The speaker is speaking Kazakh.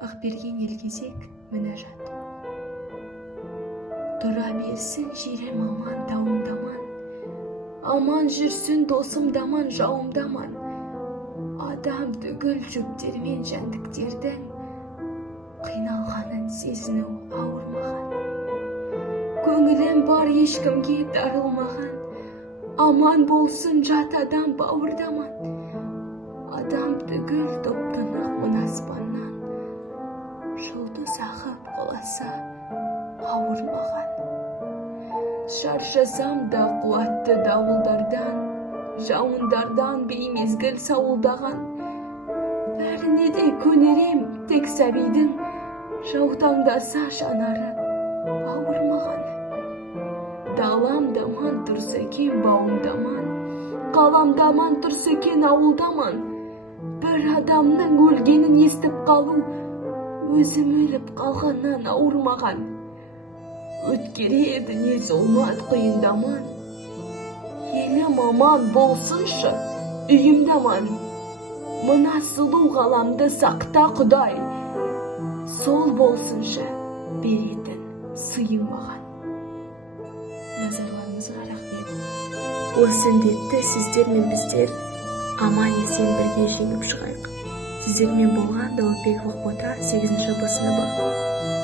Ақберген елгезек мінәжат. Тұра берсін жерім аман, тауым таман. Аман жүрсін досым даман, жауым даман. Адам түгіл жүктермен жәндіктердің қиналғанын сезіну ауырмаған. Көңілім бар ешкімге дарылмаған. Аман болсын жат адам бауырдаман. Адам түгіл топтанақ мына аспаннан. Жұлдыз ағып құласа ауырмаған. Шаршасам да қуатты дауылдардан, жауындардан беймезгіл сауылдаған. Бәріне де көнерем тек сәбидің жаутаңдаса жанары ауырмаған. Далам даман тұрса екен бауым даман, қалам даман тұрса екен ауылдаман. Бір адамның өлгенін естіп қалу өзім өліп қалғаннан ауырмаған. Өткереді не зұлмат қиындаман. Елім аман болсыншы, үйімдаман. Мына сұлу ғаламды сақта Құдай. Сол болсыншы беретін сыйым маған. Назарларыңызға рахмет. Осы індетті сіздер мен біздер аман есен бірге жеңіп шығайық. Сіздермен болған Дәулетбеков Бота 8-ші сыныбы.